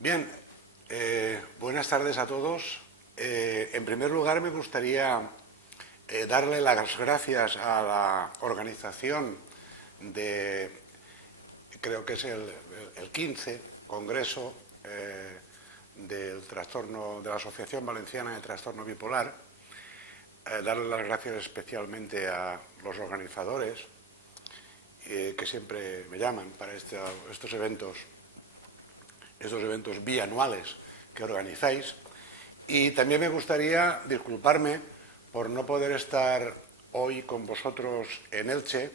Bien, buenas tardes a todos. En primer lugar, me gustaría darle las gracias a la organización de, creo que es el 15 Congreso del Trastorno, de la Asociación Valenciana de Trastorno Bipolar. Darle las gracias especialmente a los organizadores que siempre me llaman para estos eventos bianuales que organizáis. Y también me gustaría disculparme por no poder estar hoy con vosotros en Elche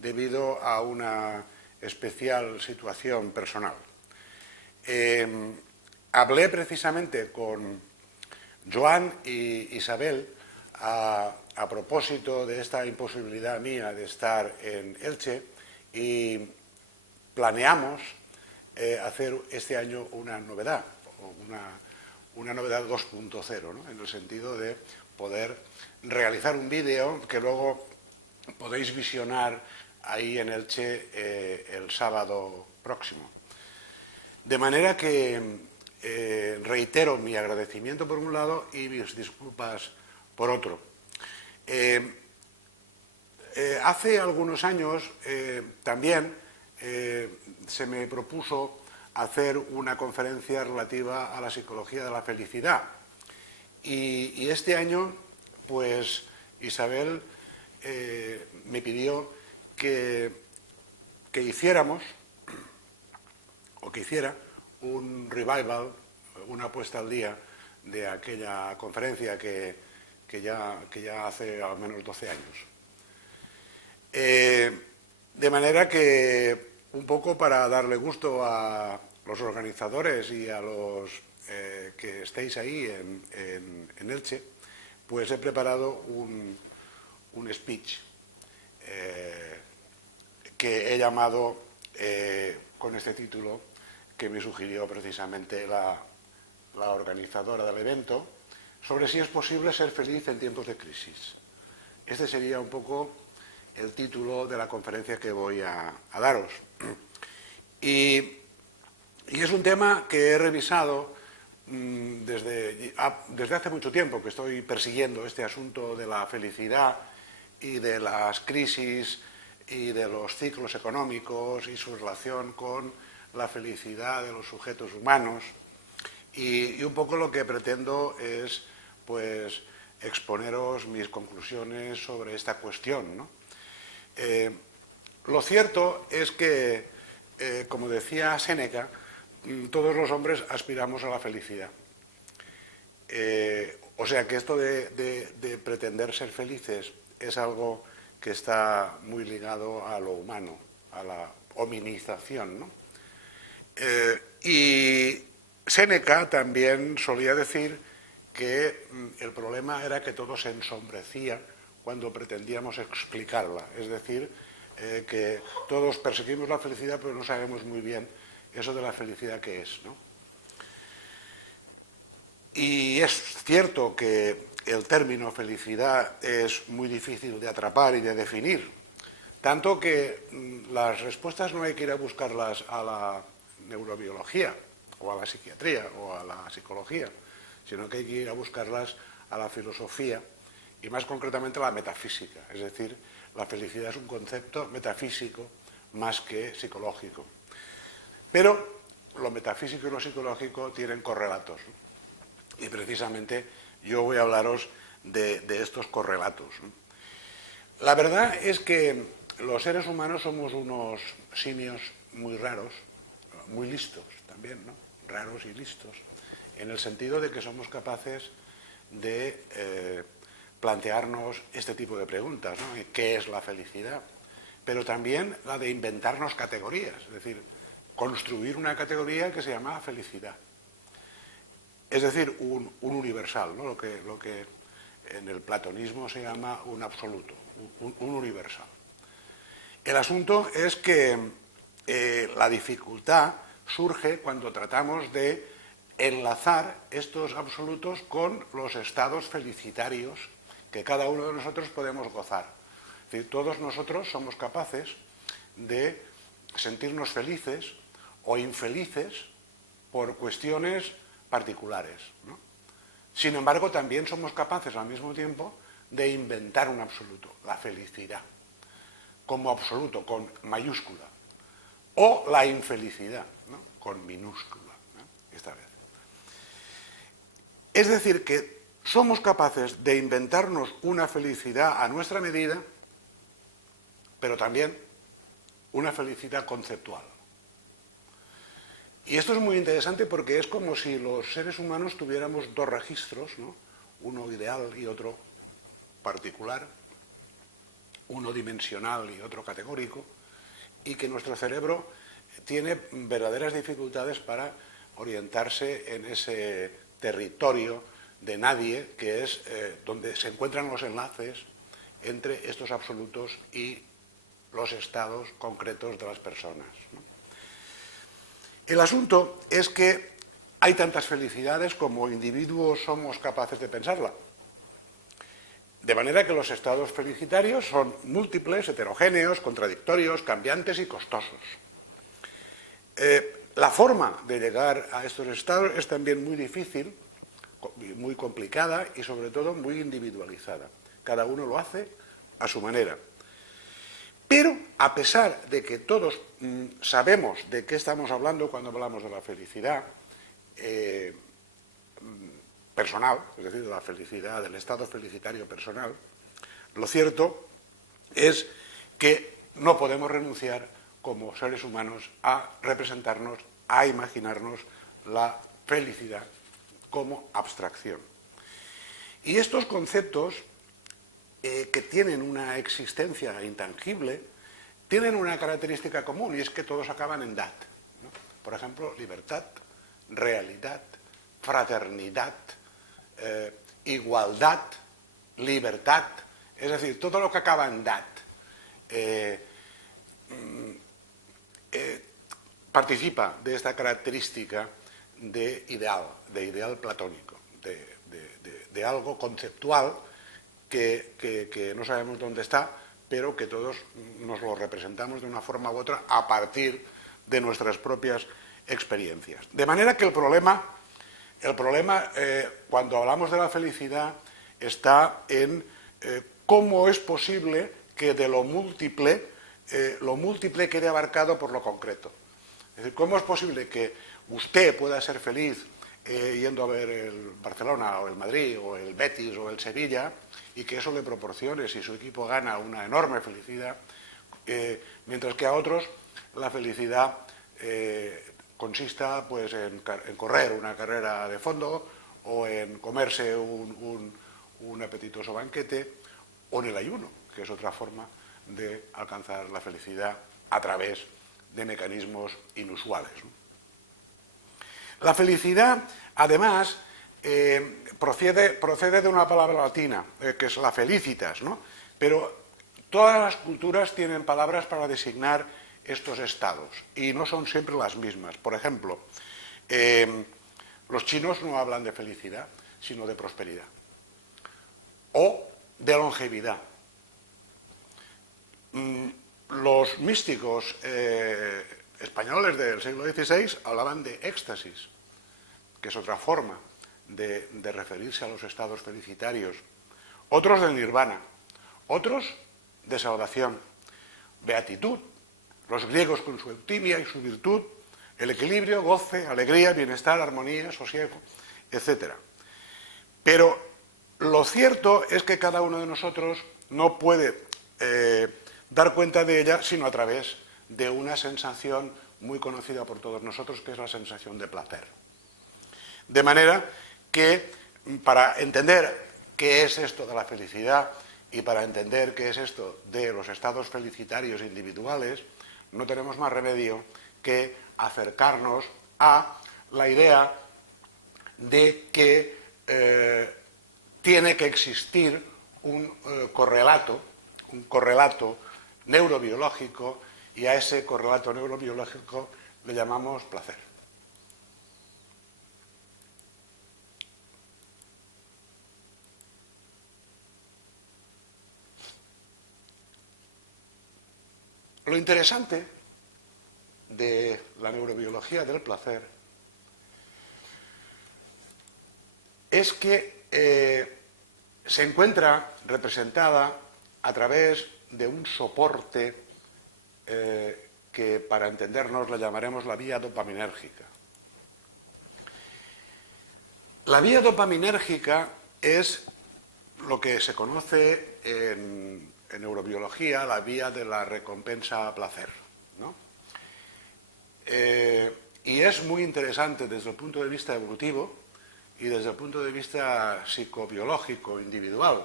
debido a una especial situación personal. Hablé precisamente con Joan y Isabel a propósito de esta imposibilidad mía de estar en Elche y planeamos hacer este año una novedad, una novedad 2.0, ¿no? En el sentido de poder realizar un vídeo que luego podéis visionar ahí en Elche el sábado próximo. De manera que reitero mi agradecimiento por un lado y mis disculpas por otro. Hace algunos años también se me propuso hacer una conferencia relativa a la psicología de la felicidad. Y este año, pues, Isabel me pidió que hiciera un revival, una puesta al día de aquella conferencia que ya hace al menos 12 años. De manera que, un poco para darle gusto a los organizadores y a los que estéis ahí en Elche, pues he preparado un speech que he llamado con este título que me sugirió precisamente la organizadora del evento, sobre si es posible ser feliz en tiempos de crisis. Este sería un poco el título de la conferencia que voy a daros. Y es un tema que he revisado desde hace mucho tiempo, que estoy persiguiendo este asunto de la felicidad y de las crisis y de los ciclos económicos y su relación con la felicidad de los sujetos humanos. Y un poco lo que pretendo es, pues, exponeros mis conclusiones sobre esta cuestión, ¿no? Lo cierto es que, como decía Séneca, todos los hombres aspiramos a la felicidad. O sea que esto de pretender ser felices es algo que está muy ligado a lo humano, a la hominización, ¿no? Y Séneca también solía decir que el problema era que todo se ensombrecía cuando pretendíamos explicarla, es decir, que todos perseguimos la felicidad pero no sabemos muy bien eso de la felicidad que es, ¿no? Y es cierto que el término felicidad es muy difícil de atrapar y de definir, tanto que las respuestas no hay que ir a buscarlas a la neurobiología o a la psiquiatría o a la psicología, sino que hay que ir a buscarlas a la filosofía y más concretamente a la metafísica. Es decir, la felicidad es un concepto metafísico más que psicológico. Pero lo metafísico y lo psicológico tienen correlatos, ¿no? Y precisamente yo voy a hablaros de estos correlatos, ¿no? La verdad es que los seres humanos somos unos simios muy raros, muy listos también, ¿no? Raros y listos, en el sentido de que somos capaces de plantearnos este tipo de preguntas, ¿no? ¿Qué es la felicidad? Pero también la de inventarnos categorías, es decir, construir una categoría que se llama felicidad. Es decir, un universal, ¿no? Lo que en el platonismo se llama un absoluto, un universal. El asunto es que la dificultad surge cuando tratamos de enlazar estos absolutos con los estados felicitarios que cada uno de nosotros podemos gozar. Es decir, todos nosotros somos capaces de sentirnos felices o infelices por cuestiones particulares, ¿no? Sin embargo, también somos capaces al mismo tiempo de inventar un absoluto, la felicidad, como absoluto, con mayúscula, o la infelicidad, ¿no? Con minúscula, ¿no? Esta vez. Es decir, que somos capaces de inventarnos una felicidad a nuestra medida, pero también una felicidad conceptual. Y esto es muy interesante porque es como si los seres humanos tuviéramos dos registros, ¿no? Uno ideal y otro particular, uno dimensional y otro categórico, y que nuestro cerebro tiene verdaderas dificultades para orientarse en ese territorio de nadie, que es donde se encuentran los enlaces entre estos absolutos y los estados concretos de las personas, ¿no? El asunto es que hay tantas felicidades como individuos somos capaces de pensarla. De manera que los estados felicitarios son múltiples, heterogéneos, contradictorios, cambiantes y costosos. La forma de llegar a estos estados es también muy difícil, muy complicada y sobre todo muy individualizada. Cada uno lo hace a su manera. Pero, a pesar de que todos sabemos de qué estamos hablando cuando hablamos de la felicidad personal, es decir, de la felicidad, del estado felicitario personal, lo cierto es que no podemos renunciar como seres humanos a representarnos, a imaginarnos la felicidad como abstracción. Y estos conceptos que tienen una existencia intangible, tienen una característica común y es que todos acaban en dad, ¿no? Por ejemplo, libertad, realidad, fraternidad, igualdad, libertad, es decir, todo lo que acaba en dad participa de esta característica de ideal platónico, de algo conceptual que no sabemos dónde está, pero que todos nos lo representamos de una forma u otra a partir de nuestras propias experiencias. De manera que el problema cuando hablamos de la felicidad está en cómo es posible que de lo múltiple quede abarcado por lo concreto. Es decir, cómo es posible que usted pueda ser feliz yendo a ver el Barcelona o el Madrid o el Betis o el Sevilla y que eso le proporcione, si su equipo gana, una enorme felicidad, mientras que a otros la felicidad consista pues, en correr una carrera de fondo o en comerse un apetitoso banquete o en el ayuno, que es otra forma de alcanzar la felicidad a través de mecanismos inusuales, ¿no? La felicidad, además, procede de una palabra latina, que es la felicitas, ¿no? Pero todas las culturas tienen palabras para designar estos estados y no son siempre las mismas. Por ejemplo, los chinos no hablan de felicidad, sino de prosperidad o de longevidad. Los místicos españoles del siglo XVI hablaban de éxtasis, que es otra forma de referirse a los estados felicitarios. Otros del nirvana, otros de salvación, beatitud, los griegos con su eutimia y su virtud, el equilibrio, goce, alegría, bienestar, armonía, sosiego, etc. Pero lo cierto es que cada uno de nosotros no puede dar cuenta de ella sino a través de una sensación muy conocida por todos nosotros, que es la sensación de placer. De manera que para entender qué es esto de la felicidad y para entender qué es esto de los estados felicitarios individuales, no tenemos más remedio que acercarnos a la idea de que tiene que existir un correlato neurobiológico, y a ese correlato neurobiológico le llamamos placer. Lo interesante de la neurobiología del placer es que se encuentra representada a través de un soporte que, para entendernos, le llamaremos la vía dopaminérgica. La vía dopaminérgica es lo que se conoce en neurobiología la vía de la recompensa-placer, ¿no? Y es muy interesante desde el punto de vista evolutivo y desde el punto de vista psicobiológico individual,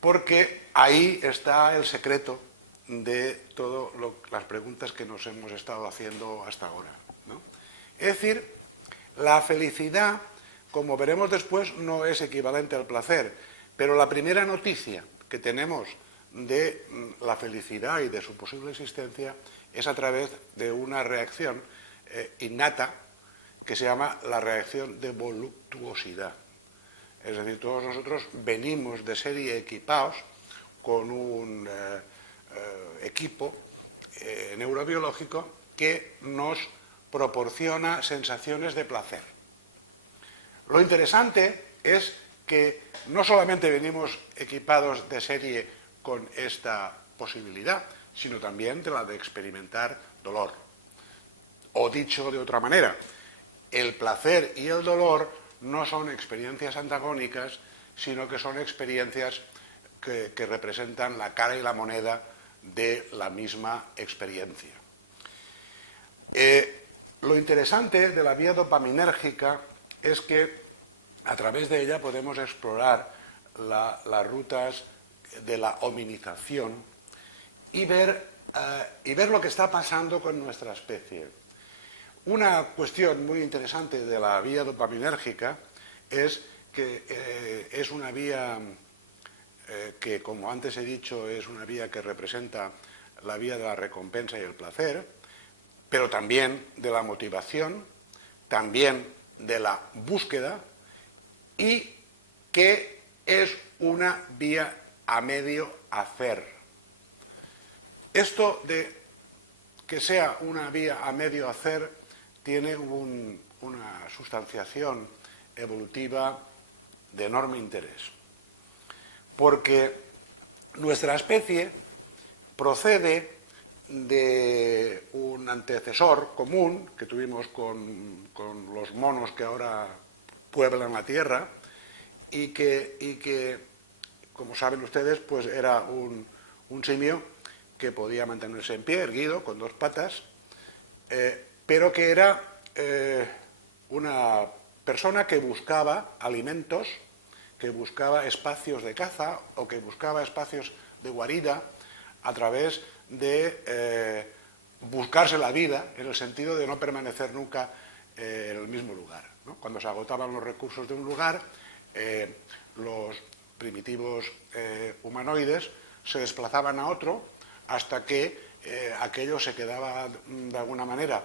porque ahí está el secreto de todas las preguntas que nos hemos estado haciendo hasta ahora, ¿no? Es decir, la felicidad, como veremos después, no es equivalente al placer, pero la primera noticia que tenemos de la felicidad y de su posible existencia es a través de una reacción innata que se llama la reacción de voluptuosidad. Es decir, todos nosotros venimos de serie equipados con un equipo neurobiológico que nos proporciona sensaciones de placer. Lo interesante es que no solamente venimos equipados de serie con esta posibilidad, sino también de la de experimentar dolor. O dicho de otra manera, el placer y el dolor no son experiencias antagónicas, sino que son experiencias que representan la cara y la moneda de la misma experiencia. Lo interesante de la vía dopaminérgica es que a través de ella podemos explorar las rutas de la hominización y ver lo que está pasando con nuestra especie. Una cuestión muy interesante de la vía dopaminérgica es que es una vía que, como antes he dicho, es una vía que representa la vía de la recompensa y el placer, pero también de la motivación, también de la búsqueda, y que es una vía a medio hacer. Esto de que sea una vía a medio hacer tiene una sustanciación evolutiva de enorme interés, porque nuestra especie procede de un antecesor común que tuvimos con los monos que ahora pueblan la Tierra y que, como saben ustedes, pues era un simio que podía mantenerse en pie, erguido, con dos patas, pero que era una persona que buscaba alimentos, que buscaba espacios de caza o que buscaba espacios de guarida a través de buscarse la vida, en el sentido de no permanecer nunca en el mismo lugar, ¿no? Cuando se agotaban los recursos de un lugar, los primitivos humanoides se desplazaban a otro hasta que aquello se quedaba de alguna manera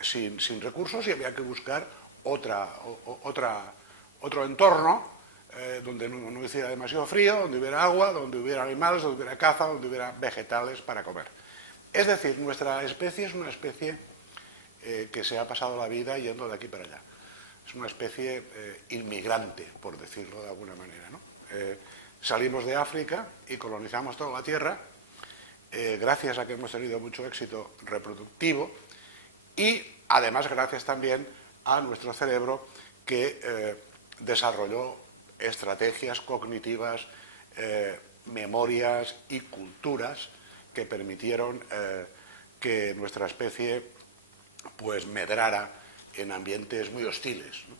sin recursos y había que buscar otro entorno donde no hiciera demasiado frío, donde hubiera agua, donde hubiera animales, donde hubiera caza, donde hubiera vegetales para comer. Es decir, nuestra especie es una especie que se ha pasado la vida yendo de aquí para allá. Es una especie inmigrante, por decirlo de alguna manera, ¿no? Salimos de África y colonizamos toda la Tierra, gracias a que hemos tenido mucho éxito reproductivo y además gracias también a nuestro cerebro que desarrolló estrategias cognitivas, memorias y culturas que permitieron que nuestra especie pues medrara en ambientes muy hostiles, ¿no?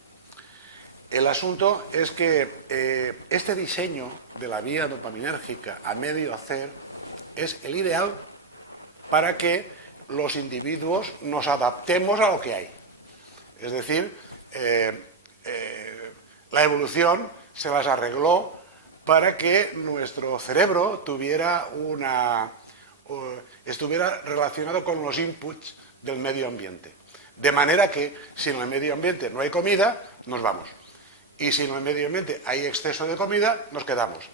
El asunto es que este diseño de la vía dopaminérgica a medio hacer es el ideal para que los individuos nos adaptemos a lo que hay. Es decir, la evolución se las arregló para que nuestro cerebro estuviera relacionado con los inputs del medio ambiente. De manera que si en el medio ambiente no hay comida, nos vamos. Y si en el medio ambiente hay exceso de comida, nos quedamos.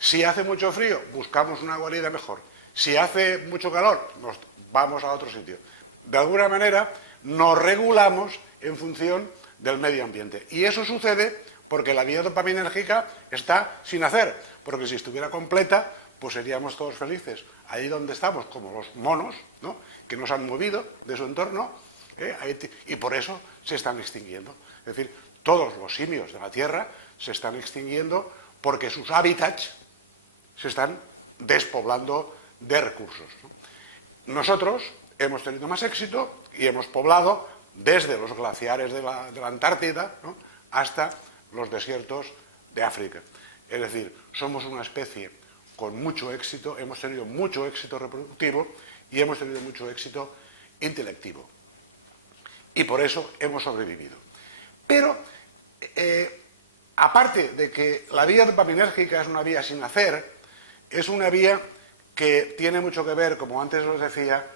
Si hace mucho frío, buscamos una guarida mejor. Si hace mucho calor, nos vamos a otro sitio. De alguna manera, nos regulamos en función del medio ambiente. Y eso sucede porque la vía dopaminérgica está sin hacer, porque si estuviera completa, pues seríamos todos felices. Ahí donde estamos, como los monos, ¿no?, que nos han movido de su entorno, y por eso se están extinguiendo. Es decir, todos los simios de la Tierra se están extinguiendo porque sus hábitats se están despoblando de recursos, ¿no? Nosotros hemos tenido más éxito y hemos poblado desde los glaciares de la Antártida, ¿no?, hasta los desiertos de África. Es decir, somos una especie con mucho éxito, hemos tenido mucho éxito reproductivo y hemos tenido mucho éxito intelectivo. Y por eso hemos sobrevivido. Pero, aparte de que la vía dopaminérgica es una vía sin hacer, es una vía que tiene mucho que ver, como antes os decía,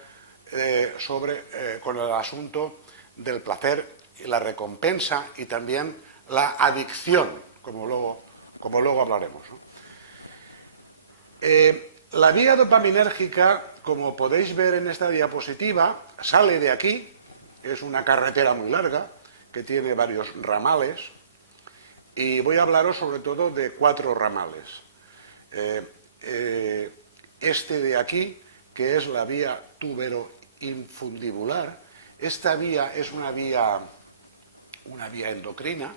con el asunto del placer y la recompensa y también la adicción, como luego hablaremos, ¿no? La vía dopaminérgica, como podéis ver en esta diapositiva, sale de aquí. Es una carretera muy larga que tiene varios ramales y voy a hablaros sobre todo de 4 ramales. Este de aquí, que es la vía tuberoinfundibular, esta vía es una vía endocrina,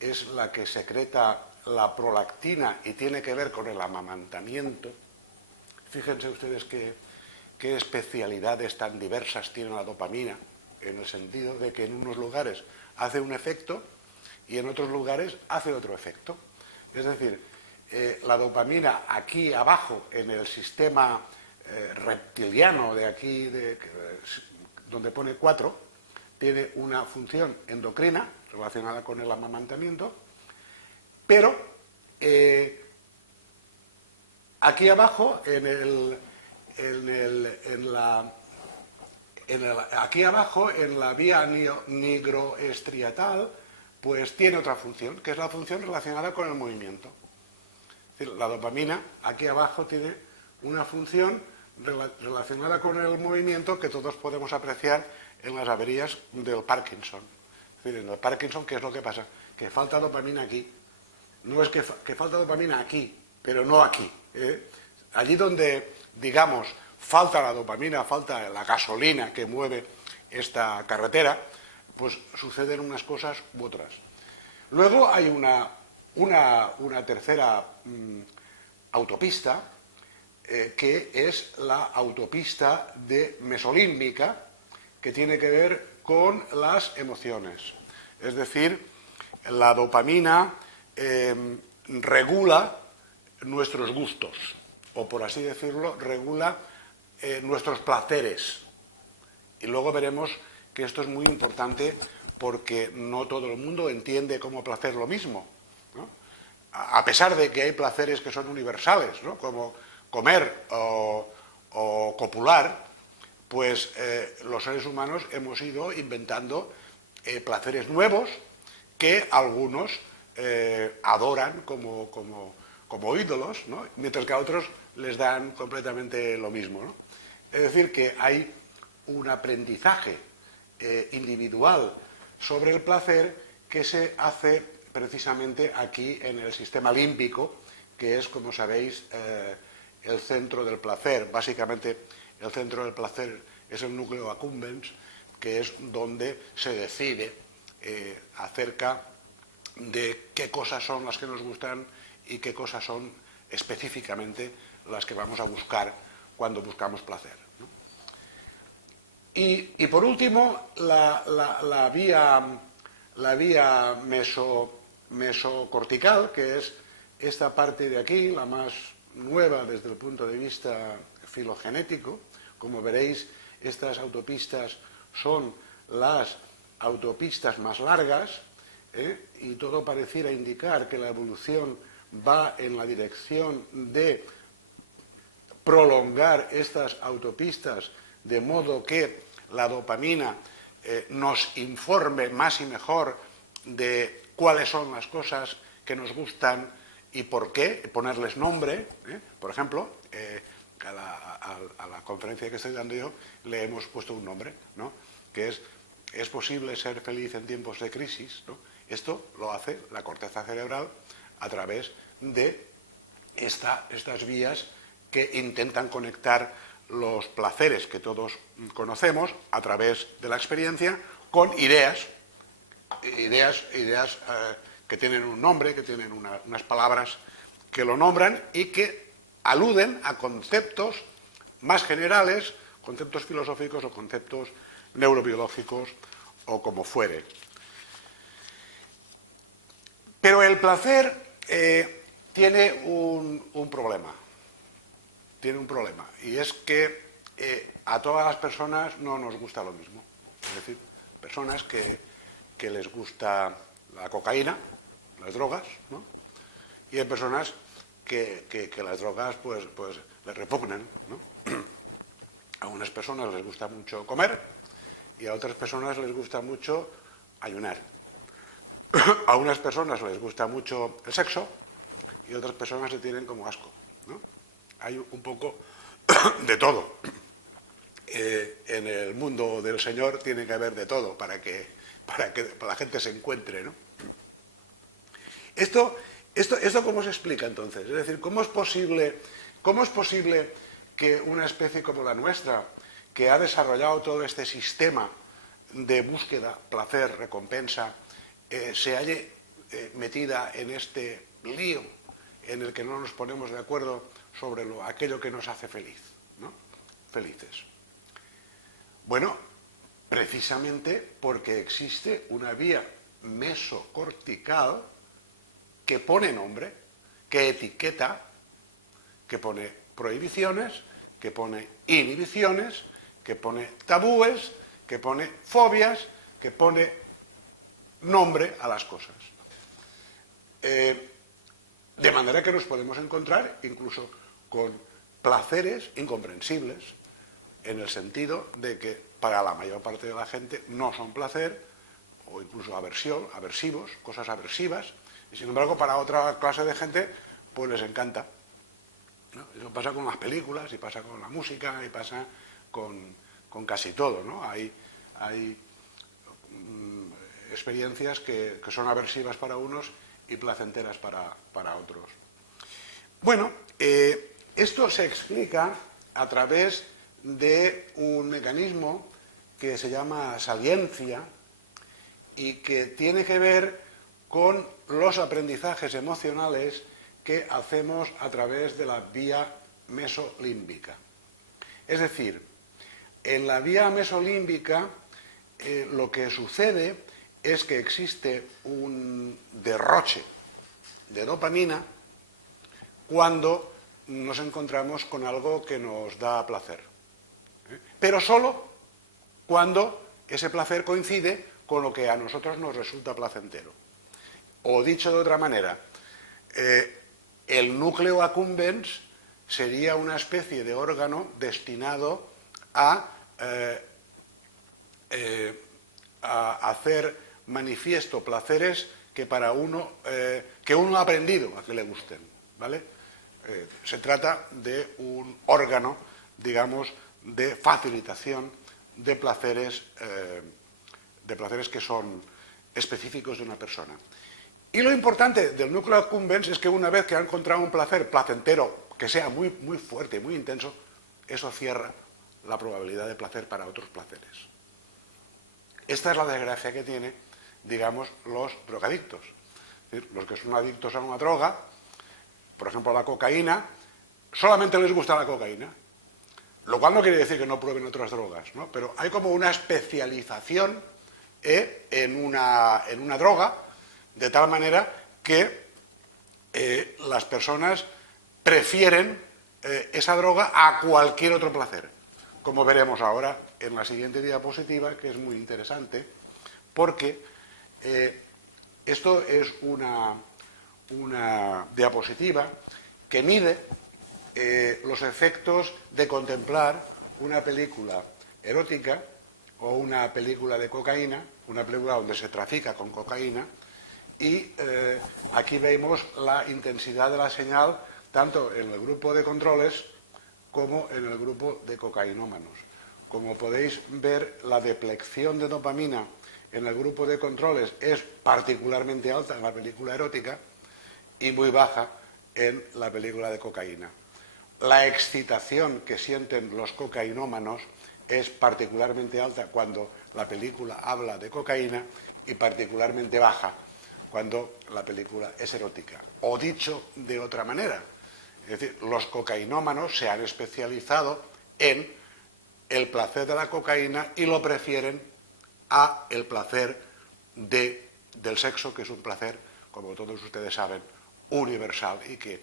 es la que secreta la prolactina y tiene que ver con el amamantamiento. Fíjense ustedes qué especialidades tan diversas tiene la dopamina, en el sentido de que en unos lugares hace un efecto y en otros lugares hace otro efecto. Es decir, la dopamina aquí abajo, en el sistema reptiliano de aquí, donde pone 4, tiene una función endocrina relacionada con el amamantamiento, pero aquí abajo, aquí abajo, en la vía nigroestriatal, pues tiene otra función, que es la función relacionada con el movimiento. Es decir, la dopamina aquí abajo tiene una función relacionada con el movimiento que todos podemos apreciar en las averías del Parkinson. Es decir, en el Parkinson, ¿qué es lo que pasa? Que falta dopamina aquí. No es que falta dopamina aquí, pero no aquí. Allí donde, digamos, falta la dopamina, falta la gasolina que mueve esta carretera, pues suceden unas cosas u otras. Luego hay una tercera autopista, que es la autopista mesolímbica, que tiene que ver con las emociones. Es decir, la dopamina regula nuestros gustos, o por así decirlo, regula nuestros placeres. Y luego veremos que esto es muy importante porque no todo el mundo entiende como placer lo mismo, ¿no? A pesar de que hay placeres que son universales, ¿no?, como comer o copular, pues los seres humanos hemos ido inventando placeres nuevos que algunos adoran como ídolos, ¿no?, mientras que a otros les dan completamente lo mismo, ¿no? Es decir, que hay un aprendizaje individual sobre el placer que se hace precisamente aquí en el sistema límbico, que es, como sabéis, el centro del placer. Básicamente, el centro del placer es el núcleo accumbens, que es donde se decide acerca de qué cosas son las que nos gustan y qué cosas son específicamente las que vamos a buscar cuando buscamos placer, ¿no? Y por último, la vía mesocortical, que es esta parte de aquí, la más nueva desde el punto de vista filogenético. Como veréis, estas autopistas son las autopistas más largas, y todo pareciera indicar que la evolución va en la dirección de prolongar estas autopistas de modo que la dopamina nos informe más y mejor de cuáles son las cosas que nos gustan y por qué, ponerles nombre. Por ejemplo, a la conferencia que estoy dando yo le hemos puesto un nombre, ¿no?, que es es posible ser feliz en tiempos de crisis, ¿no? Esto lo hace la corteza cerebral a través de estas vías que intentan conectar los placeres que todos conocemos a través de la experiencia con ideas que tienen un nombre, que tienen unas palabras que lo nombran y que aluden a conceptos más generales, conceptos filosóficos o conceptos neurobiológicos o como fuere. Pero el placer tiene un problema. Tiene un problema. Y es que a todas las personas no nos gusta lo mismo. Es decir, personas que les gusta la cocaína, las drogas, ¿no? Y hay personas que las drogas pues les repugnan, ¿no? A unas personas les gusta mucho comer y a otras personas les gusta mucho ayunar. A unas personas les gusta mucho el sexo y a otras personas se tienen como asco, ¿no? Hay un poco de todo. En el mundo del Señor tiene que haber de todo para que la gente se encuentre, ¿no? ¿Esto cómo se explica entonces? Es decir, ¿cómo es posible que una especie como la nuestra, que ha desarrollado todo este sistema de búsqueda, placer, recompensa, se halle metida en este lío en el que no nos ponemos de acuerdo sobre aquello que nos hace felices? Bueno, precisamente porque existe una vía mesocortical que pone nombre, que etiqueta, que pone prohibiciones, que pone inhibiciones, que pone tabúes, que pone fobias, que pone nombre a las cosas. De manera que nos podemos encontrar incluso con placeres incomprensibles, en el sentido de que para la mayor parte de la gente no son placer, o incluso aversivos, cosas aversivas, y sin embargo para otra clase de gente pues les encanta, ¿no? Eso pasa con las películas, y pasa con la música, y pasa con casi todo, ¿no? Hay experiencias que son aversivas para unos y placenteras para otros. Bueno, esto se explica a través de un mecanismo que se llama saliencia y que tiene que ver con los aprendizajes emocionales que hacemos a través de la vía mesolímbica. Es decir, en la vía mesolímbica lo que sucede es que existe un derroche de dopamina cuando nos encontramos con algo que nos da placer. Pero solo cuando ese placer coincide con lo que a nosotros nos resulta placentero. O dicho de otra manera, el núcleo accumbens sería una especie de órgano destinado a hacer manifiesto placeres que uno ha aprendido a que le gusten, ¿vale? Se trata de un órgano, digamos, de facilitación de placeres que son específicos de una persona. Y lo importante del núcleo accumbens es que una vez que ha encontrado un placer placentero que sea muy, muy fuerte, muy intenso, eso cierra la probabilidad de placer para otros placeres. Esta es la desgracia que tienen, digamos, los drogadictos. Es decir, los que son adictos a una droga, por ejemplo a la cocaína, solamente les gusta la cocaína, lo cual no quiere decir que no prueben otras drogas, ¿no? Pero hay como una especialización en una droga, de tal manera que las personas prefieren esa droga a cualquier otro placer, como veremos ahora en la siguiente diapositiva, que es muy interesante, porque esto es una diapositiva que mide los efectos de contemplar una película erótica o una película de cocaína, una película donde se trafica con cocaína, y aquí vemos la intensidad de la señal tanto en el grupo de controles como en el grupo de cocainómanos. como podéis ver, la deplección de dopamina en el grupo de controles es particularmente alta en la película erótica y muy baja en la película de cocaína. La excitación que sienten los cocainómanos es particularmente alta cuando la película habla de cocaína y particularmente baja cuando la película es erótica. O dicho de otra manera, es decir, los cocainómanos se han especializado en el placer de la cocaína y lo prefieren a el placer del sexo, que es un placer, como todos ustedes saben, universal y que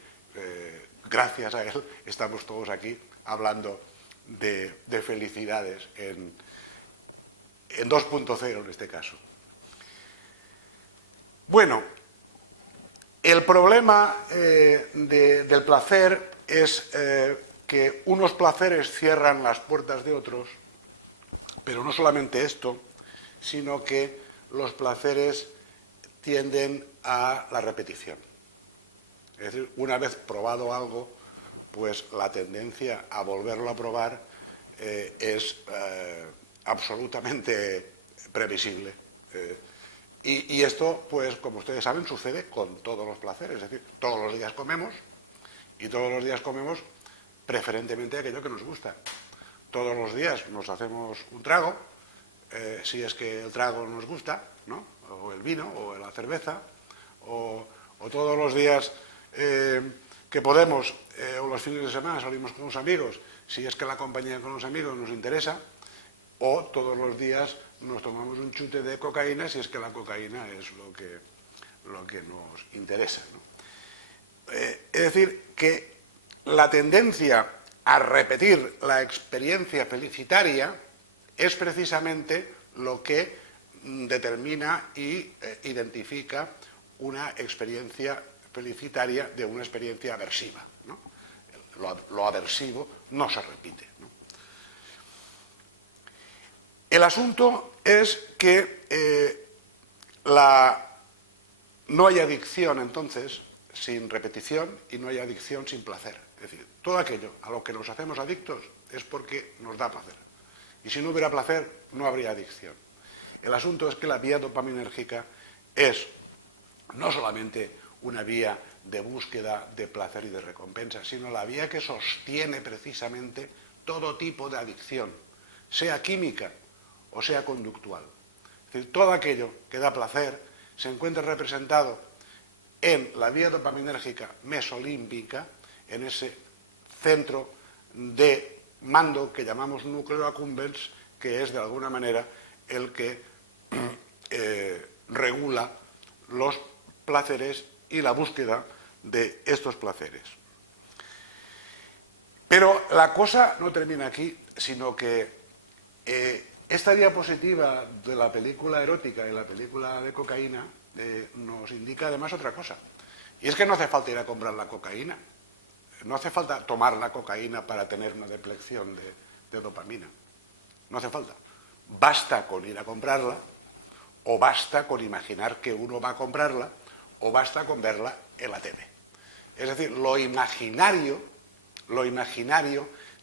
gracias a él estamos todos aquí hablando de felicidades en 2.0 en este caso. Bueno, el problema del placer es que unos placeres cierran las puertas de otros, pero no solamente esto, sino que los placeres tienden a la repetición. Es decir, una vez probado algo, pues la tendencia a volverlo a probar es absolutamente previsible. Y esto, pues como ustedes saben, sucede con todos los placeres. Es decir, todos los días comemos y todos los días comemos preferentemente aquello que nos gusta. Todos los días nos hacemos un trago, si es que el trago nos gusta, ¿no? O el vino, o la cerveza, o todos los días que podemos, o los fines de semana salimos con los amigos, si es que la compañía con los amigos nos interesa, o todos los días nos tomamos un chute de cocaína si es que la cocaína es lo que nos interesa, ¿no? Es decir, que la tendencia a repetir la experiencia felicitaria es precisamente lo que determina y identifica una experiencia felicitaria de una experiencia aversiva, ¿no? Lo aversivo no se repite, ¿no? El asunto es que no hay adicción, entonces, sin repetición y no hay adicción sin placer. Es decir, todo aquello a lo que nos hacemos adictos es porque nos da placer. Y si no hubiera placer, no habría adicción. El asunto es que la vía dopaminérgica es no solamente una vía de búsqueda de placer y de recompensa, sino la vía que sostiene precisamente todo tipo de adicción, sea química o sea conductual. Es decir, todo aquello que da placer se encuentra representado en la vía dopaminérgica mesolímbica, en ese centro de mando que llamamos núcleo accumbens, que es de alguna manera el que regula los placeres y la búsqueda de estos placeres. Pero la cosa no termina aquí, sino que esta diapositiva de la película erótica y la película de cocaína nos indica además otra cosa. Y es que no hace falta ir a comprar la cocaína. No hace falta tomar la cocaína para tener una deplección de dopamina. No hace falta. Basta con ir a comprarla, o basta con imaginar que uno va a comprarla, o basta con verla en la tele. Es decir, lo imaginario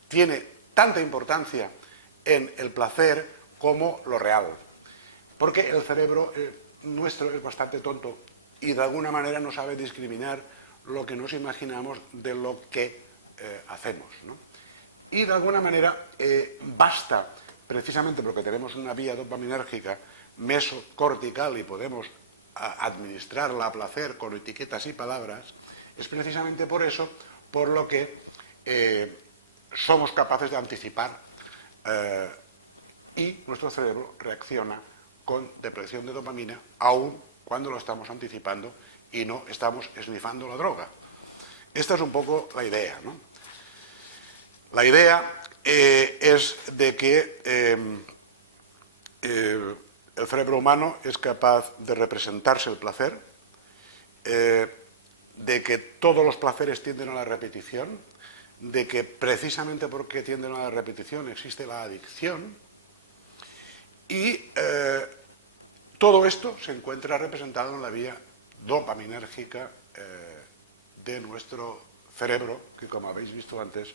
tiene tanta importancia en el placer como lo real. Porque el cerebro nuestro es bastante tonto y de alguna manera no sabe discriminar lo que nos imaginamos de lo que hacemos, ¿no? Y de alguna manera basta, precisamente porque tenemos una vía dopaminérgica mesocortical y podemos administrarla a placer con etiquetas y palabras, es precisamente por eso por lo que somos capaces de anticipar y nuestro cerebro reacciona con deplección de dopamina aun cuando lo estamos anticipando y no estamos esnifando la droga. Esta es un poco la idea, ¿no? La idea es de que el cerebro humano es capaz de representarse el placer, de que todos los placeres tienden a la repetición, de que precisamente porque tienden a la repetición existe la adicción y todo esto se encuentra representado en la vía dopaminérgica de nuestro cerebro, que como habéis visto antes,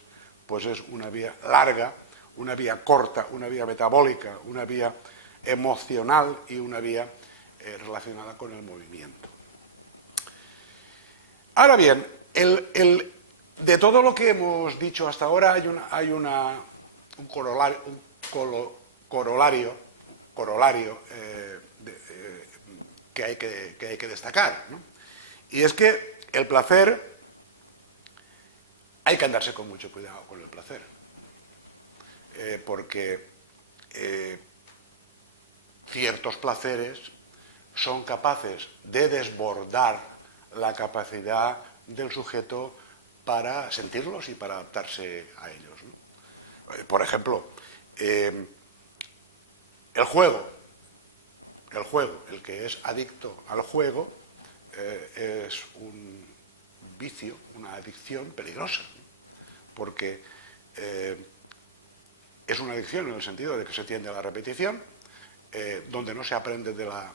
pues es una vía larga, una vía corta, una vía metabólica, una vía emocional y una vía relacionada con el movimiento. Ahora bien, de todo lo que hemos dicho hasta ahora hay un corolario que hay que destacar, ¿no? Y es que el placer, hay que andarse con mucho cuidado con el placer, porque ciertos placeres son capaces de desbordar la capacidad del sujeto para sentirlos y para adaptarse a ellos, ¿no? Por ejemplo, el el que es adicto al juego, es un vicio, una adicción peligrosa, ¿no? Porque es una adicción en el sentido de que se tiende a la repetición, donde no se aprende de la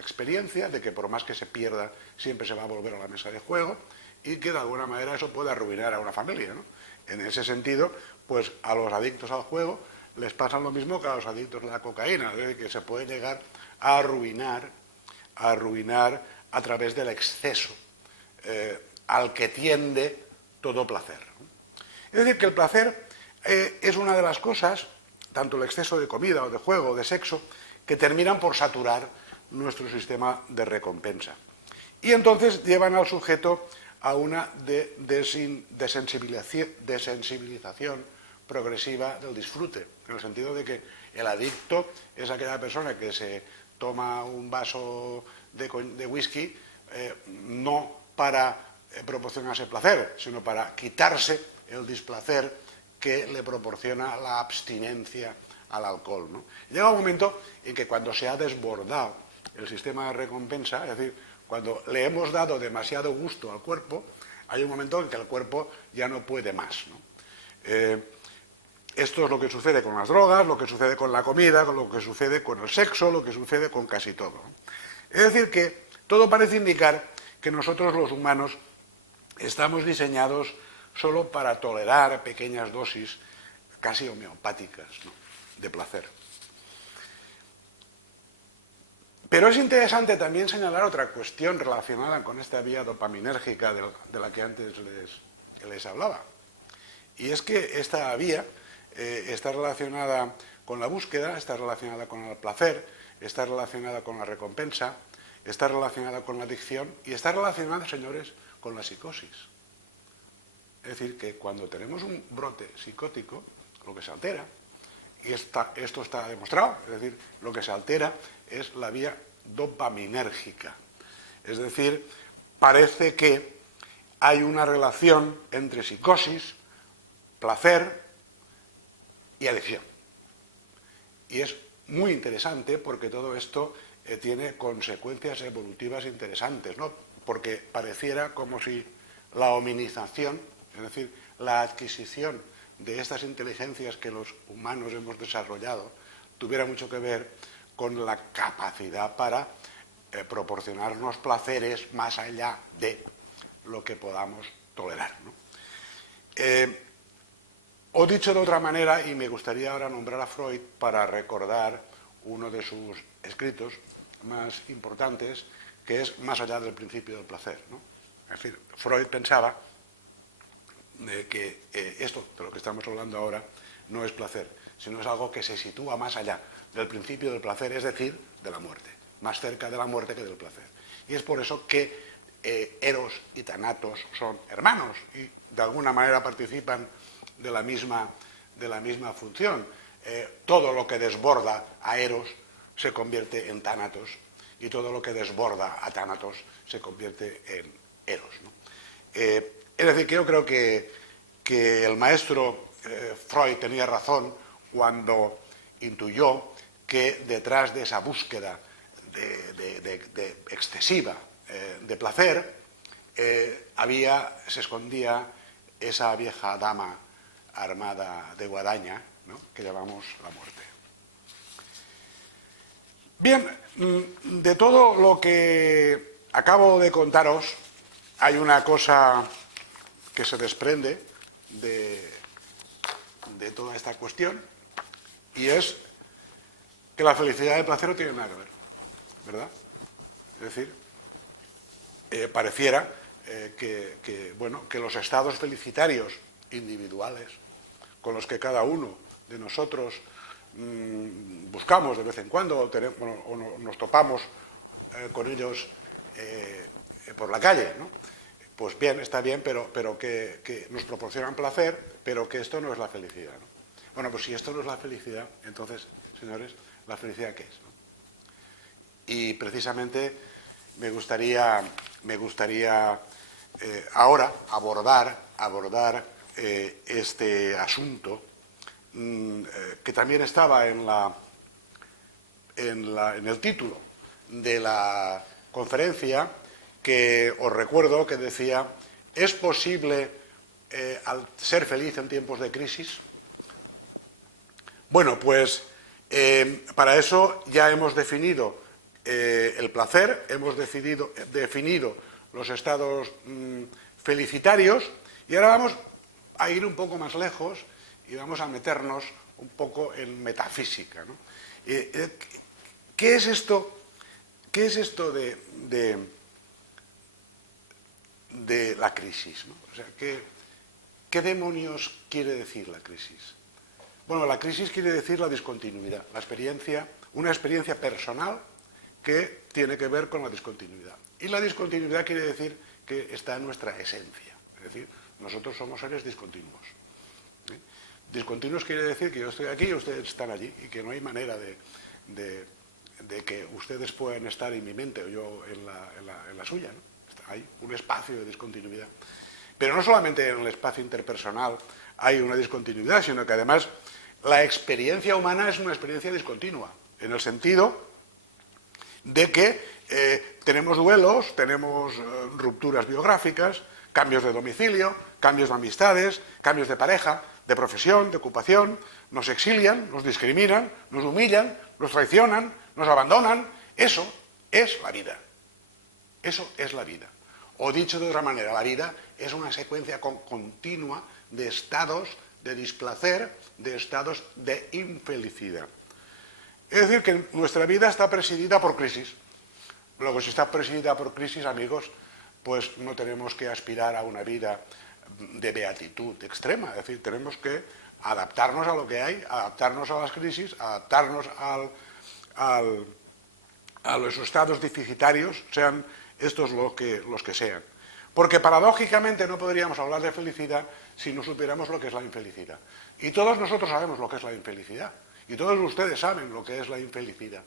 experiencia, de que por más que se pierda, siempre se va a volver a la mesa de juego, y que de alguna manera eso puede arruinar a una familia, ¿no? En ese sentido, pues a los adictos al juego les pasa lo mismo que a los adictos a la cocaína, es decir, que se puede llegar a arruinar a través del exceso al que tiende todo placer, ¿no? Es decir, que el placer es una de las cosas, tanto el exceso de comida o de juego o de sexo, que terminan por saturar nuestro sistema de recompensa. Y entonces llevan al sujeto a una desensibilización progresiva del disfrute, en el sentido de que el adicto es aquella persona que se toma un vaso de whisky no para proporcionarse placer, sino para quitarse el displacer que le proporciona la abstinencia al alcohol, ¿no? Llega un momento en que cuando se ha desbordado el sistema de recompensa, es decir, cuando le hemos dado demasiado gusto al cuerpo, hay un momento en que el cuerpo ya no puede más, ¿no? Esto es lo que sucede con las drogas, lo que sucede con la comida, con lo que sucede con el sexo, lo que sucede con casi todo, ¿no? Es decir, que todo parece indicar que nosotros los humanos estamos diseñados solo para tolerar pequeñas dosis casi homeopáticas, ¿no?, de placer. Pero es interesante también señalar otra cuestión relacionada con esta vía dopaminérgica de la que antes les hablaba. Y es que esta vía está relacionada con la búsqueda, está relacionada con el placer, está relacionada con la recompensa, está relacionada con la adicción y está relacionada, señores, con la psicosis. Es decir, que cuando tenemos un brote psicótico, lo que se altera, y esto está demostrado, es decir, lo que se altera es la vía dopaminérgica. Es decir, parece que hay una relación entre psicosis, placer y adicción. Y es muy interesante porque todo esto tiene consecuencias evolutivas interesantes, ¿no? Porque pareciera como si la hominización, es decir, la adquisición de estas inteligencias que los humanos hemos desarrollado, tuviera mucho que ver con la capacidad para proporcionarnos placeres más allá de lo que podamos tolerar, ¿no? O dicho de otra manera, y me gustaría ahora nombrar a Freud para recordar uno de sus escritos más importantes, que es Más allá del principio del placer, ¿no? Es decir, Freud pensaba que esto de lo que estamos hablando ahora no es placer, sino es algo que se sitúa más allá del principio del placer, es decir, de la muerte, más cerca de la muerte que del placer. Y es por eso que Eros y Thanatos son hermanos y de alguna manera participan de la misma función. Todo lo que desborda a Eros se convierte en Thanatos y todo lo que desborda a Thanatos se convierte en Eros, ¿no? Es decir, que yo creo que el maestro Freud tenía razón cuando intuyó que detrás de esa búsqueda excesiva de placer se escondía esa vieja dama armada de guadaña, ¿no?, que llamamos la muerte. Bien, de todo lo que acabo de contaros, hay una cosa que se desprende de toda esta cuestión, y es que la felicidad y el placer no tienen nada que ver, ¿verdad? Es decir, pareciera que los estados felicitarios individuales con los que cada uno de nosotros buscamos de vez en cuando o nos topamos con ellos por la calle, ¿no? Pues bien, está bien, pero que nos proporcionan placer, pero que esto no es la felicidad, ¿no? Bueno, pues si esto no es la felicidad, entonces, señores, ¿la felicidad qué es? ¿No? Y precisamente me gustaría ahora abordar este asunto que también estaba en el título de la conferencia, que os recuerdo que decía: ¿es posible ser feliz en tiempos de crisis? Bueno, pues para eso ya hemos definido el placer, hemos definido los estados felicitarios, y ahora vamos a ir un poco más lejos y vamos a meternos un poco en metafísica, ¿no? ¿Qué es esto de la crisis, ¿no? O sea, ¿qué demonios quiere decir la crisis? Bueno, la crisis quiere decir la discontinuidad, una experiencia personal que tiene que ver con la discontinuidad. Y la discontinuidad quiere decir que está en nuestra esencia, es decir, nosotros somos seres discontinuos. Discontinuos quiere decir que yo estoy aquí y ustedes están allí, y que no hay manera de que ustedes puedan estar en mi mente o yo en la suya, ¿no? Hay un espacio de discontinuidad. Pero no solamente en el espacio interpersonal hay una discontinuidad, sino que además la experiencia humana es una experiencia discontinua, en el sentido de que tenemos duelos, tenemos rupturas biográficas, cambios de domicilio, cambios de amistades, cambios de pareja, de profesión, de ocupación, nos exilian, nos discriminan, nos humillan, nos traicionan, nos abandonan. Eso es la vida. Eso es la vida. O dicho de otra manera, la vida es una secuencia continua de estados de displacer, de estados de infelicidad. Es decir, que nuestra vida está presidida por crisis. Luego, si está presidida por crisis, amigos, pues no tenemos que aspirar a una vida de beatitud extrema. Es decir, tenemos que adaptarnos a lo que hay, adaptarnos a las crisis, adaptarnos a los estados deficitarios, sean estos los que sean. Porque paradójicamente no podríamos hablar de felicidad si no supiéramos lo que es la infelicidad. Y todos nosotros sabemos lo que es la infelicidad. Y todos ustedes saben lo que es la infelicidad.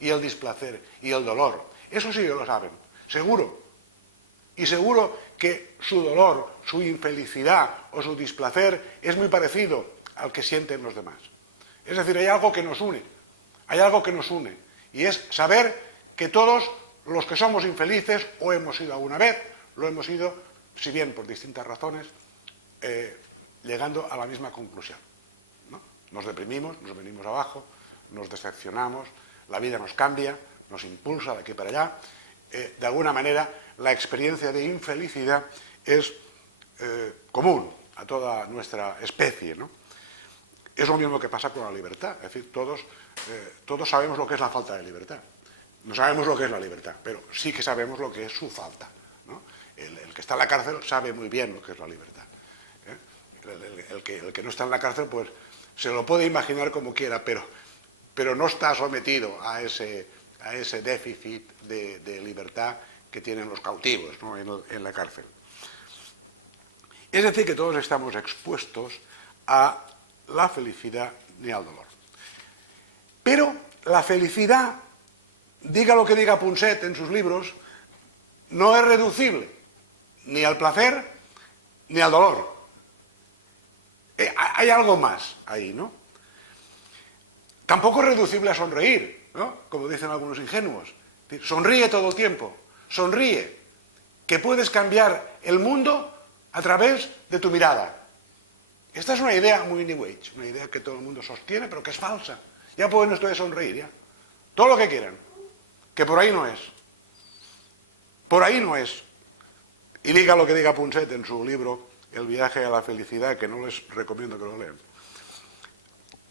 Y el displacer, y el dolor. Eso sí que lo saben, seguro. Y seguro que su dolor, su infelicidad o su displacer es muy parecido al que sienten los demás. Es decir, hay algo que nos une. Hay algo que nos une. Y es saber que todos los que somos infelices, o hemos sido alguna vez, lo hemos sido, si bien por distintas razones, llegando a la misma conclusión, ¿no? Nos deprimimos, nos venimos abajo, nos decepcionamos, la vida nos cambia, nos impulsa de aquí para allá. De alguna manera, la experiencia de infelicidad es común a toda nuestra especie, ¿no? Es lo mismo que pasa con la libertad. Es decir, todos sabemos lo que es la falta de libertad. No sabemos lo que es la libertad, pero sí que sabemos lo que es su falta, ¿no? El que está en la cárcel sabe muy bien lo que es la libertad. El que no está en la cárcel, pues se lo puede imaginar como quiera, pero no está sometido a ese déficit de libertad que tienen los cautivos, ¿no? en la cárcel. Es decir, que todos estamos expuestos a la felicidad ni al dolor. Pero la felicidad, diga lo que diga Punset en sus libros, no es reducible ni al placer ni al dolor. Hay algo más ahí, ¿no? Tampoco es reducible a sonreír, ¿no? Como dicen algunos ingenuos. Sonríe todo el tiempo, sonríe, que puedes cambiar el mundo a través de tu mirada. Esta es una idea muy New Age, una idea que todo el mundo sostiene, pero que es falsa. Ya pueden ustedes sonreír, ya. Todo lo que quieran. Que por ahí no es. Por ahí no es. Y diga lo que diga Punset en su libro El viaje a la felicidad, que no les recomiendo que lo lean.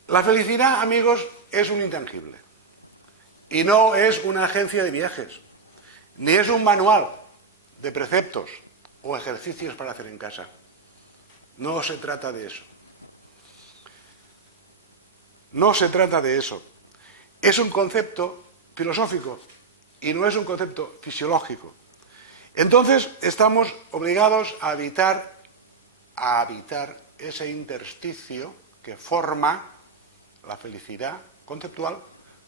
La felicidad, amigos, es un intangible. Y no es una agencia de viajes, ni es un manual de preceptos o ejercicios para hacer en casa. No se trata de eso. No se trata de eso. Es un concepto filosófico y no es un concepto fisiológico. Entonces, estamos obligados a habitar ese intersticio que forma la felicidad conceptual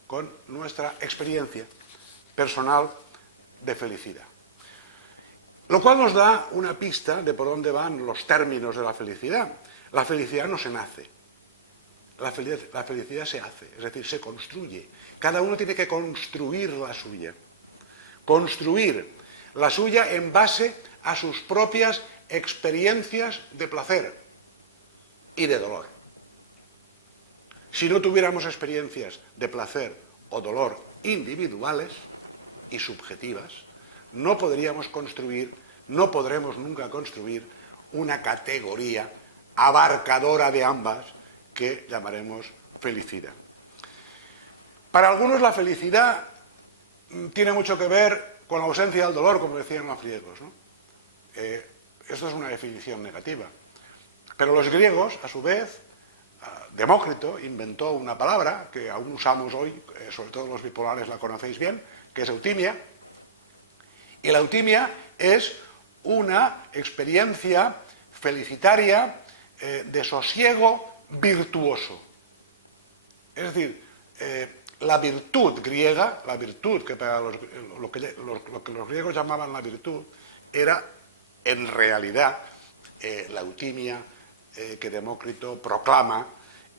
con nuestra experiencia personal de felicidad. Lo cual nos da una pista de por dónde van los términos de la felicidad. La felicidad no se nace. La felicidad se hace, es decir, se construye. Cada uno tiene que construir la suya. Construir la suya en base a sus propias experiencias de placer y de dolor. Si no tuviéramos experiencias de placer o dolor individuales y subjetivas, no podríamos construir, no podremos nunca construir una categoría abarcadora de ambas que llamaremos felicidad. Para algunos la felicidad tiene mucho que ver con la ausencia del dolor, como decían los griegos, ¿no? Esto es una definición negativa. Pero los griegos, a su vez, Demócrito inventó una palabra que aún usamos hoy, sobre todo los bipolares la conocéis bien, que es eutimia. Y la eutimia es una experiencia felicitaria de sosiego virtuoso. Es decir, la virtud griega, la virtud que para lo que los griegos llamaban la virtud, era en realidad la eutimia que Demócrito proclama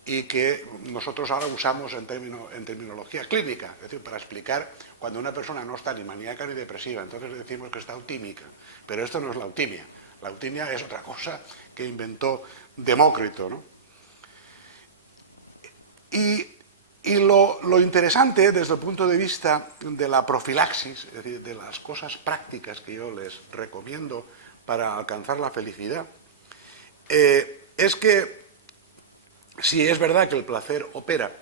y que nosotros ahora usamos en terminología clínica, es decir, para explicar cuando una persona no está ni maníaca ni depresiva, entonces decimos que está eutímica, pero esto no es la eutimia. La eutimia es otra cosa que inventó Demócrito, ¿no? Y lo interesante desde el punto de vista de la profilaxis, es decir, de las cosas prácticas que yo les recomiendo para alcanzar la felicidad, es que si es verdad que el placer opera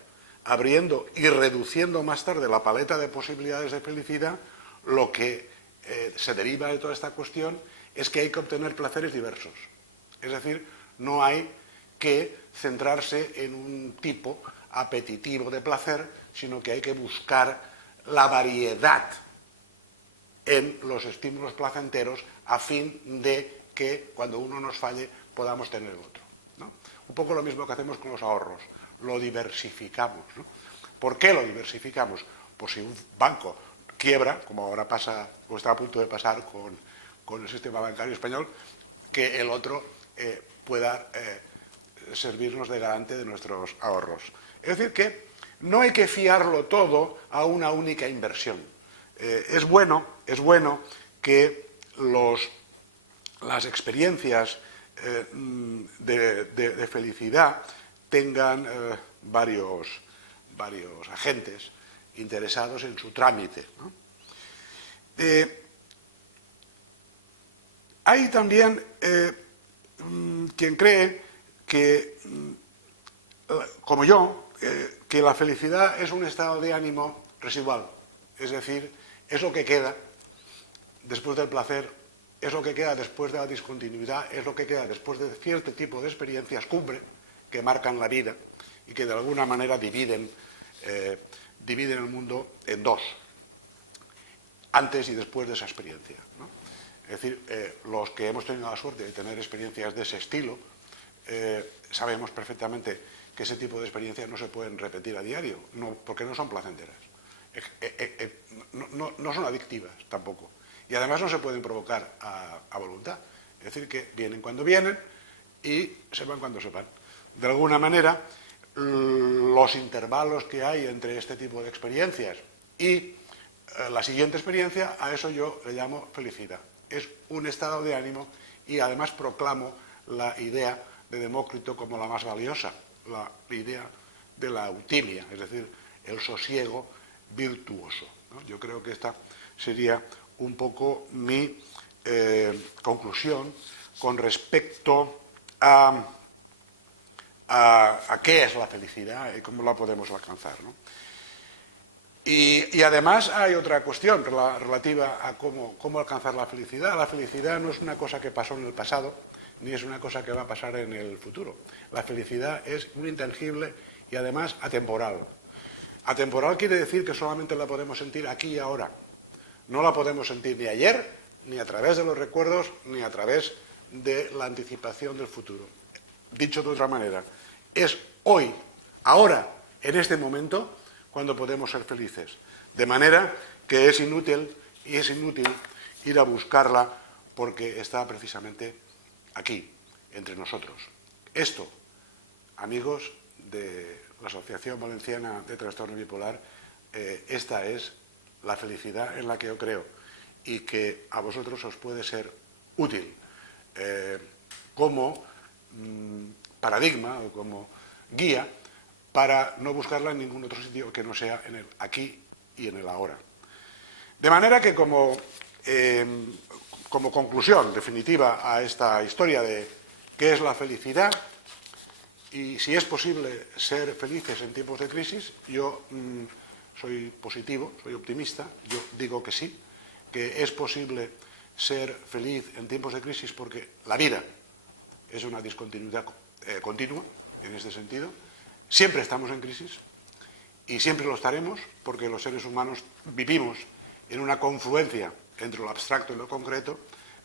abriendo y reduciendo más tarde la paleta de posibilidades de felicidad, lo que se deriva de toda esta cuestión es que hay que obtener placeres diversos. Es decir, no hay que centrarse en un tipo apetitivo de placer, sino que hay que buscar la variedad en los estímulos placenteros a fin de que cuando uno nos falle podamos tener otro, ¿no? Un poco lo mismo que hacemos con los ahorros, lo diversificamos, ¿no? ¿Por qué lo diversificamos? Pues si un banco quiebra, como ahora pasa o está a punto de pasar con el sistema bancario español, que el otro pueda servirnos de garante de nuestros ahorros. Es decir, que no hay que fiarlo todo a una única inversión. Es bueno que las experiencias de felicidad tengan varios agentes interesados en su trámite, ¿no? Hay también quien cree que, como yo, que la felicidad es un estado de ánimo residual, es decir, es lo que queda después del placer, es lo que queda después de la discontinuidad, es lo que queda después de cierto tipo de experiencias cumbre que marcan la vida y que de alguna manera dividen el mundo en dos, antes y después de esa experiencia, ¿no? Es decir, los que hemos tenido la suerte de tener experiencias de ese estilo, sabemos perfectamente que ese tipo de experiencias no se pueden repetir a diario, porque no son placenteras, no son adictivas tampoco, y además no se pueden provocar a voluntad, es decir, que vienen cuando vienen y se van cuando se van. De alguna manera, los intervalos que hay entre este tipo de experiencias y la siguiente experiencia, a eso yo le llamo felicidad. Es un estado de ánimo y además proclamo la idea de Demócrito como la más valiosa, la idea de la eutimia, es decir, el sosiego virtuoso, ¿no? Yo creo que esta sería un poco mi conclusión con respecto a a qué es la felicidad y cómo la podemos alcanzar, ¿no? Y además hay otra cuestión relativa a cómo alcanzar la felicidad. La felicidad no es una cosa que pasó en el pasado, ni es una cosa que va a pasar en el futuro. La felicidad es un intangible y además atemporal. Atemporal quiere decir que solamente la podemos sentir aquí y ahora. No la podemos sentir ni ayer, ni a través de los recuerdos, ni a través de la anticipación del futuro. Dicho de otra manera, es hoy, ahora, en este momento, cuando podemos ser felices. De manera que es inútil ir a buscarla porque está precisamente aquí, entre nosotros. Esto, amigos de la Asociación Valenciana de Trastorno Bipolar, esta es la felicidad en la que yo creo y que a vosotros os puede ser útil como paradigma o como guía para no buscarla en ningún otro sitio que no sea en el aquí y en el ahora. De manera que como conclusión definitiva a esta historia de qué es la felicidad y si es posible ser felices en tiempos de crisis, yo soy positivo, soy optimista, yo digo que sí, que es posible ser feliz en tiempos de crisis porque la vida es una discontinuidad continua en este sentido. Siempre estamos en crisis y siempre lo estaremos porque los seres humanos vivimos en una confluencia entre lo abstracto y lo concreto,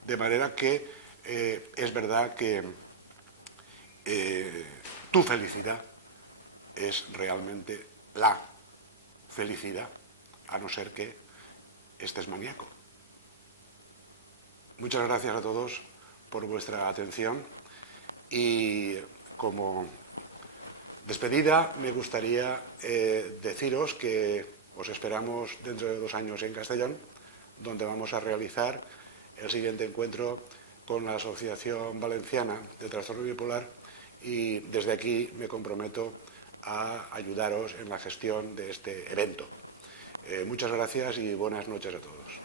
de manera que es verdad que tu felicidad es realmente la felicidad, a no ser que estés maníaco. Muchas gracias a todos por vuestra atención y como despedida me gustaría deciros que os esperamos dentro de 2 años en Castellón, donde vamos a realizar el siguiente encuentro con la Asociación Valenciana de Trastorno Bipolar y desde aquí me comprometo a ayudaros en la gestión de este evento. Muchas gracias y buenas noches a todos.